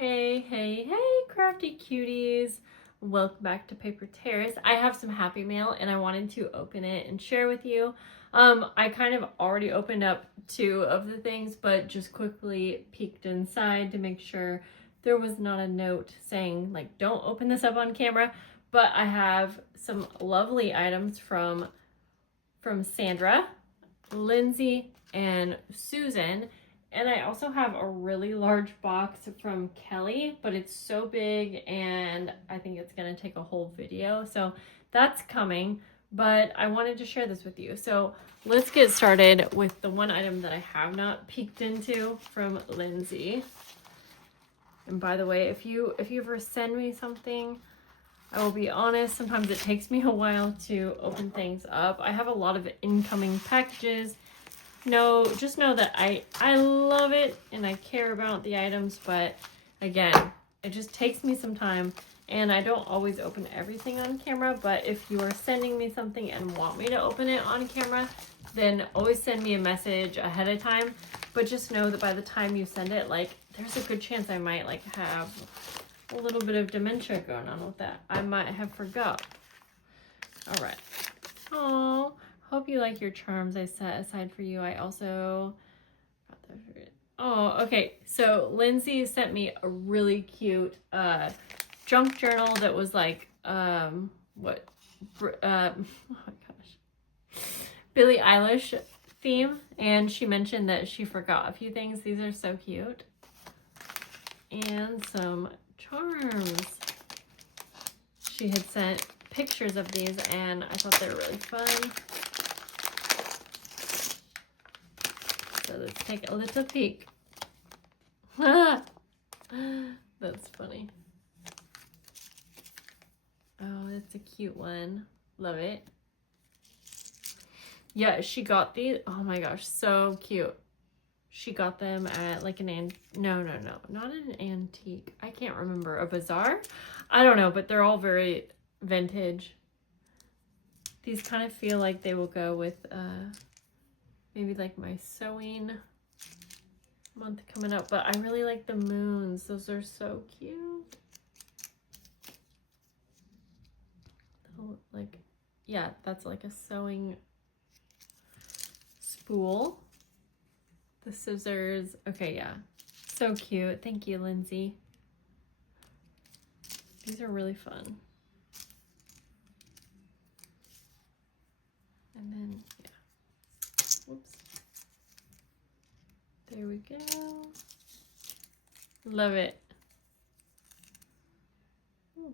Hey, hey, hey, crafty cuties. Welcome back to Paper Terrace. I have some happy mail and I wanted to open it and share with you. I kind of already opened up two of the things, but just quickly peeked inside to make sure there was not a note saying, like, don't open this up on camera. But I have some lovely items from Sandra, Lindsay, and Susan. And I also have a really large box from Kelly, but it's so big and I think it's going to take a whole video. So that's coming, but I wanted to share this with you. So let's get started with the one item that I have not peeked into from Lindsay. And by the way, if you ever send me something, I will be honest, sometimes it takes me a while to open things up. I have a lot of incoming packages. No, just know that I love it and I care about the items, but again, it just takes me some time and I don't always open everything on camera. But if you are sending me something and want me to open it on camera, then always send me a message ahead of time. But just know that by the time you send it, like, there's a good chance I might like have a little bit of dementia going on with that. I might have forgot. All right. Oh. Hope you like your charms I set aside for you. I also got the... Oh, okay. So Lindsay sent me a really cute junk journal that was like oh my gosh, Billie Eilish theme, and she mentioned that she forgot a few things. These are so cute. And some charms. She had sent pictures of these and I thought they were really fun. So let's take a little peek. That's funny. Oh, that's a cute one. Love it. Yeah, she got these. Oh my gosh, so cute. She got them at like an no, not an antique. I can't remember. A bazaar? I don't know, but they're all very vintage. These kind of feel like they will go with maybe like my sewing month coming up, but I really like the moons. Those are so cute. Like, yeah, that's like a sewing spool. The scissors. Okay, yeah. So cute. Thank you, Lindsay. These are really fun. And then, yeah. Whoops. There we go. Love it. Ooh.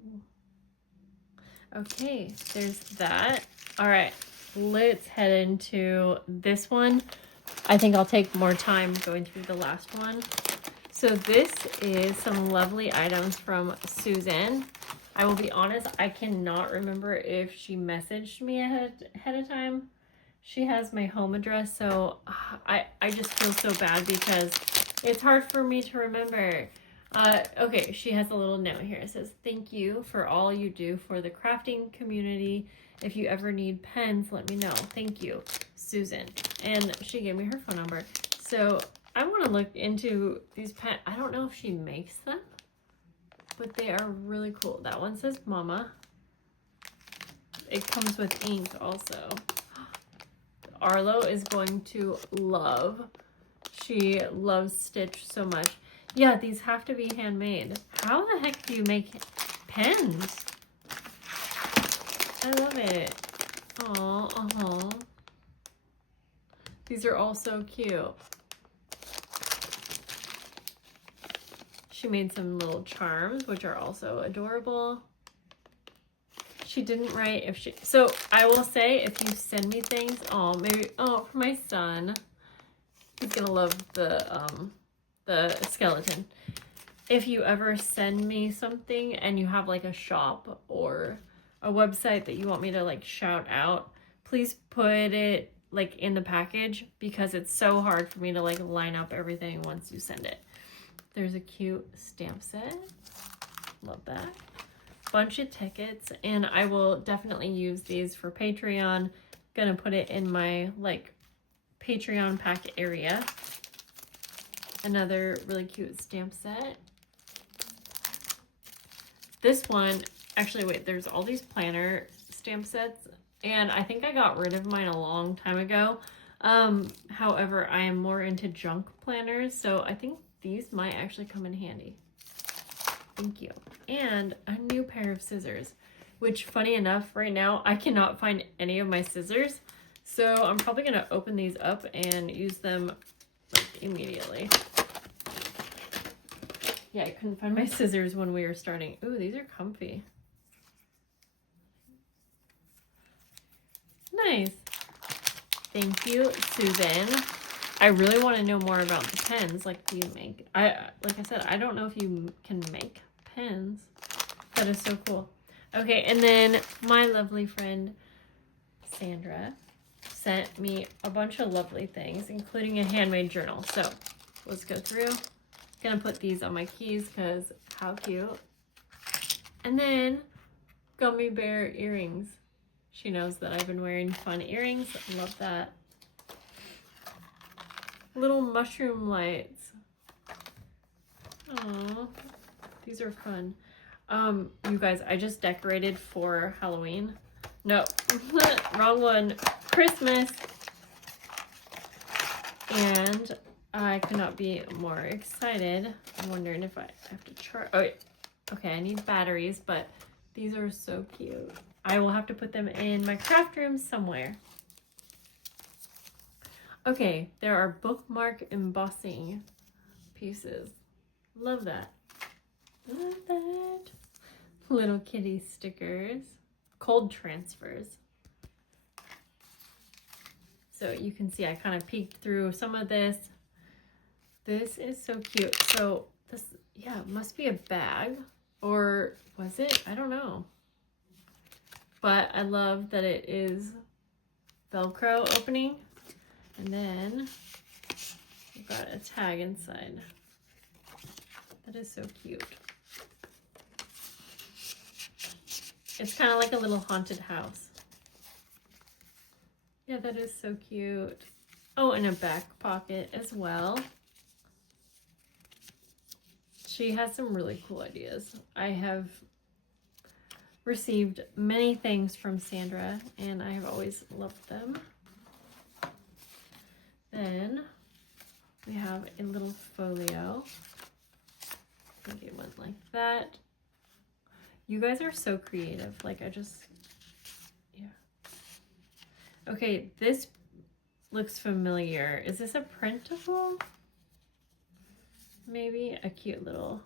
Okay, there's that. All right, let's head into this one. I think I'll take more time going through the last one. So this is some lovely items from Susan. I will be honest, I cannot remember if she messaged me ahead of time. She has my home address, so I just feel so bad because it's hard for me to remember. Okay, she has a little note here. It says, thank you for all you do for the crafting community. If you ever need pens, let me know. Thank you, Susan. And she gave me her phone number. So I want to look into these pens. I don't know if she makes them, but they are really cool. That one says Mama. It comes with ink also. Arlo is going to love. She loves Stitch so much. Yeah, these have to be handmade. How the heck do you make pens? I love it. Aw, These are all so cute. She made some little charms, which are also adorable. She didn't write if she... So I will say, if you send me things, maybe for my son, he's gonna love the skeleton. If you ever send me something and you have like a shop or a website that you want me to like shout out, please put it like in the package because it's so hard for me to like line up everything once you send it. There's a cute stamp set. Love that. Bunch of tickets, and I will definitely use these for Patreon. Gonna put it in my like Patreon pack area. Another really cute stamp set. this one, actually, wait, there's all these planner stamp sets, and I think I got rid of mine a long time ago. However, I am more into junk planners, so I think these might actually come in handy. Thank you. And a new pair of scissors, which, funny enough, right now I cannot find any of my scissors, so I'm probably going to open these up and use them like immediately. Yeah, I couldn't find my scissors when we were starting. Ooh, these are comfy. Nice. Thank you, Susan. I really want to know more about the pens. Like, do you make... like I said, I don't know if you can make pens. That is so cool. Okay, and then my lovely friend, Sandra, sent me a bunch of lovely things, including a handmade journal. So, let's go through. Gonna put these on my keys because how cute. And then, gummy bear earrings. She knows that I've been wearing fun earrings. Love that. Little mushroom lights. Aww. These are fun. You guys, I just decorated for Halloween. No, wrong one. Christmas. And I could not be more excited. I'm wondering if I have to charge. Oh, wait. Okay, I need batteries, but these are so cute. I will have to put them in my craft room somewhere. Okay, there are bookmark embossing pieces. Love that. Love that. Little kitty stickers. Cold transfers. So you can see I kind of peeked through some of this. This is so cute. So this, yeah, must be a bag. Or was it? I don't know. But I love that it is Velcro opening. And then we've got a tag inside. That is so cute. It's kind of like a little haunted house. Yeah, that is so cute. Oh, and a back pocket as well. She has some really cool ideas. I have received many things from Sandra, and I have always loved them. Then we have a little folio. Maybe it went like that. You guys are so creative. Like, I just, yeah. Okay, this looks familiar. Is this a printable? Maybe a cute little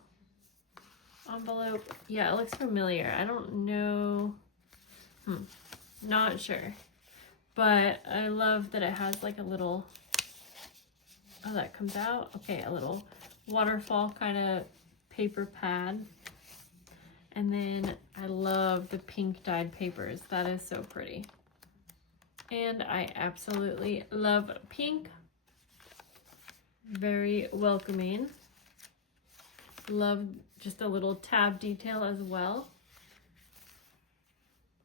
envelope. Yeah, it looks familiar. I don't know. Not sure. But I love that it has like a little, oh, that comes out. Okay, a little waterfall kind of paper pad. And then I love the pink dyed papers. That is so pretty. And I absolutely love pink. Very welcoming. Love just a little tab detail as well.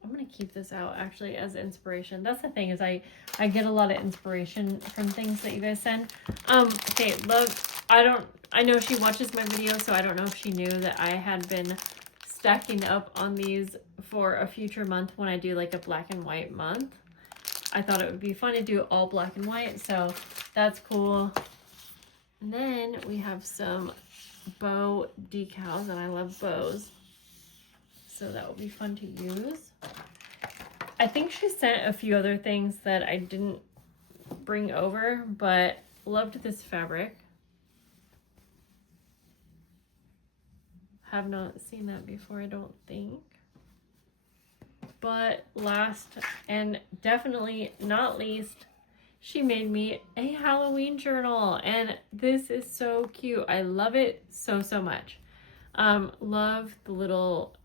I'm gonna keep this out actually as inspiration. That's the thing, is I get a lot of inspiration from things that you guys send. Okay, love, I know she watches my videos, so I don't know if she knew that I had been stacking up on these for a future month when I do like a black and white month. I thought it would be fun to do all black and white, so that's cool. And then we have some bow decals, and I love bows, so that will be fun to use. I think she sent a few other things that I didn't bring over, but loved this fabric. Have not seen that before, I don't think. But last and definitely not least, she made me a Halloween journal, and this is so cute. I love it so, so much. Love the little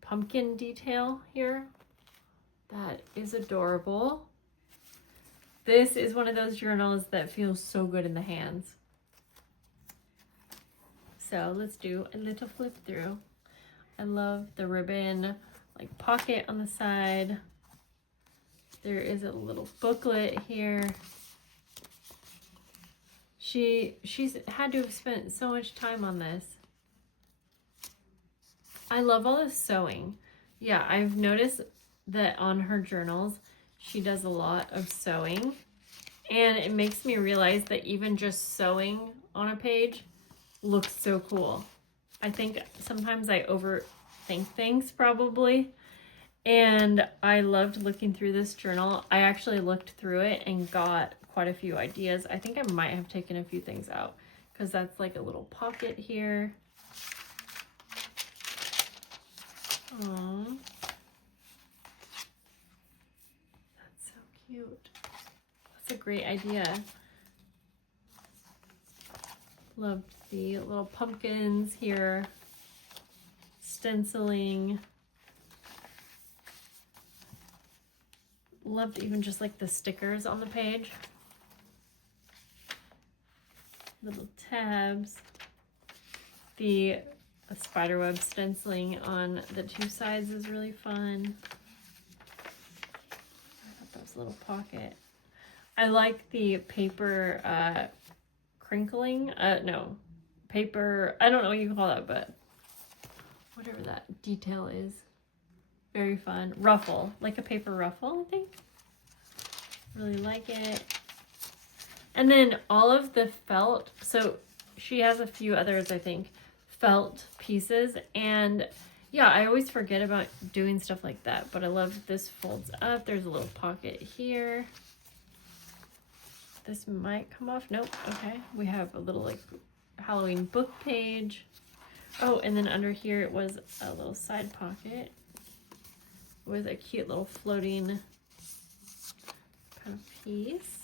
pumpkin detail here. That is adorable. This is one of those journals that feels so good in the hands. So let's do a little flip through. I love the ribbon, like pocket on the side. There is a little booklet here. She's had to have spent so much time on this. I love all this sewing. Yeah, I've noticed that on her journals, she does a lot of sewing. And it makes me realize that even just sewing on a page looks so cool. I think sometimes I overthink things probably. And I loved looking through this journal. I actually looked through it and got quite a few ideas. I think I might have taken a few things out because that's like a little pocket here. Aww. That's so cute. That's a great idea. Loved the little pumpkins here. Stenciling. Loved even just like the stickers on the page. Little tabs. The spiderweb stenciling on the two sides is really fun. I thought that was a little pocket. I like the paper crinkling. No, paper, I don't know what you call that, but whatever that detail is. Very fun. Ruffle, like a paper ruffle, I think. Really like it. And then all of the felt, so she has a few others, I think, felt pieces. And yeah, I always forget about doing stuff like that, but I love this folds up. There's a little pocket here. This might come off. Nope. Okay. We have a little like Halloween book page. Oh, and then under here it was a little side pocket with a cute little floating kind of piece.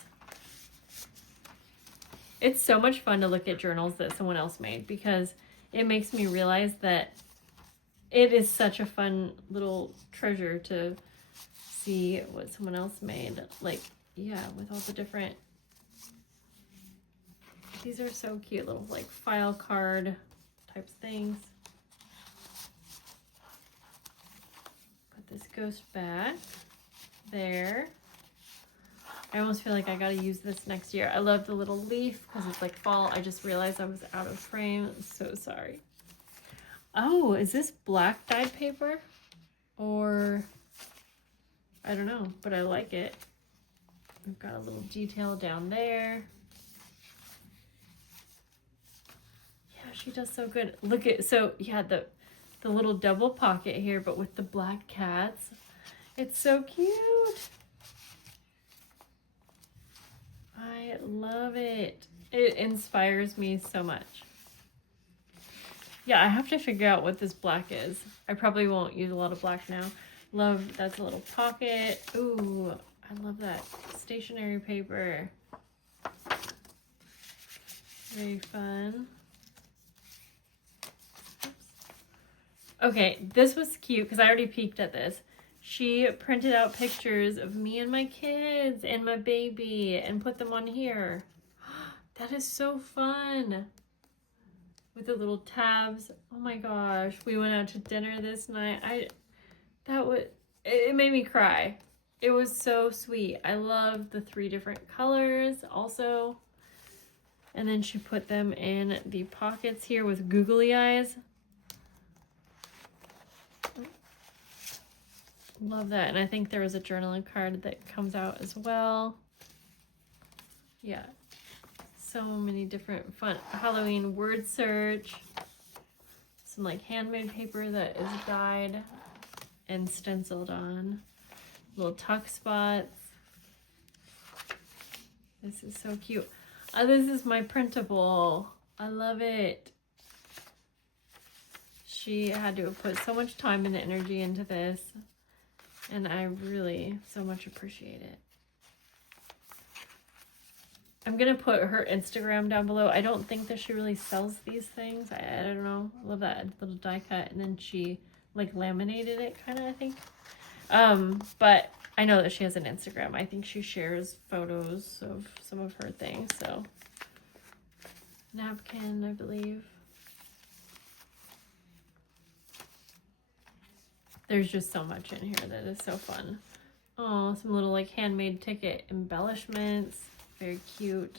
It's so much fun to look at journals that someone else made because it makes me realize that it is such a fun little treasure to see what someone else made. Like, yeah, with all the different, these are so cute, little like file card types things. This goes back there. I almost feel like I gotta use this next year. I love the little leaf because it's like fall. I just realized I was out of frame. I'm so sorry. Oh, is this black dyed paper? Or, I don't know, but I like it. We've got a little detail down there. Yeah, she does so good. Look at, so yeah, the little double pocket here, but with the black cats. It's so cute. I love it. It inspires me so much. Yeah, I have to figure out what this black is. I probably won't use a lot of black now. Love, that's a little pocket. Ooh, I love that. Stationery paper. Very fun. Okay, this was cute because I already peeked at this. She printed out pictures of me and my kids and my baby and put them on here. That is so fun. With the little tabs. Oh my gosh. We went out to dinner this night. It made me cry. It was so sweet. I love the 3 different colors also. And then she put them in the pockets here with googly eyes. Love that. And I think there was a journaling card that comes out as well. Yeah. So many different fun Halloween word search. Some like handmade paper that is dyed and stenciled on. Little tuck spots. This is so cute. This is my printable. I love it. She had to have put so much time and energy into this. And I really so much appreciate it. I'm going to put her Instagram down below. I don't think that she really sells these things. I don't know. I love that little die cut. And then she like laminated it kind of, I think. But I know that she has an Instagram. I think she shares photos of some of her things. So napkin, I believe. There's just so much in here that is so fun. Oh, some little like handmade ticket embellishments. Very cute.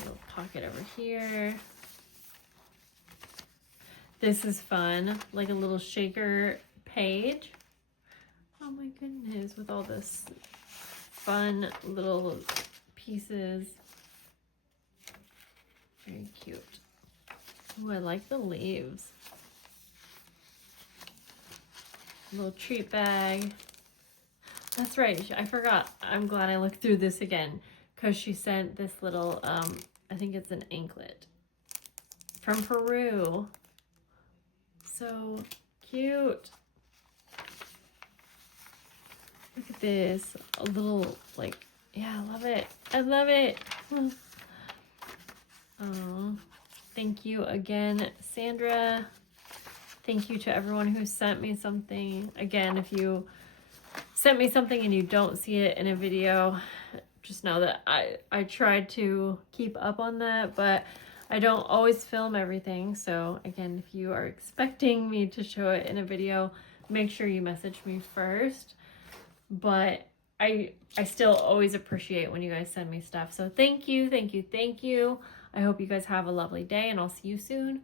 Little pocket over here. This is fun, like a little shaker page. Oh my goodness, with all this fun little pieces. Very cute. Ooh, I like the leaves. Little treat bag. That's right, I forgot. I'm glad I looked through this again because she sent this little, I think it's an anklet from Peru. So cute. Look at this. A little, like, yeah, I love it. I love it. Oh, thank you again, Sandra. Thank you to everyone who sent me something. Again, if you sent me something and you don't see it in a video, just know that I tried to keep up on that, but I don't always film everything. So again, if you are expecting me to show it in a video, make sure you message me first. But I still always appreciate when you guys send me stuff. So thank you, thank you, thank you. I hope you guys have a lovely day, and I'll see you soon.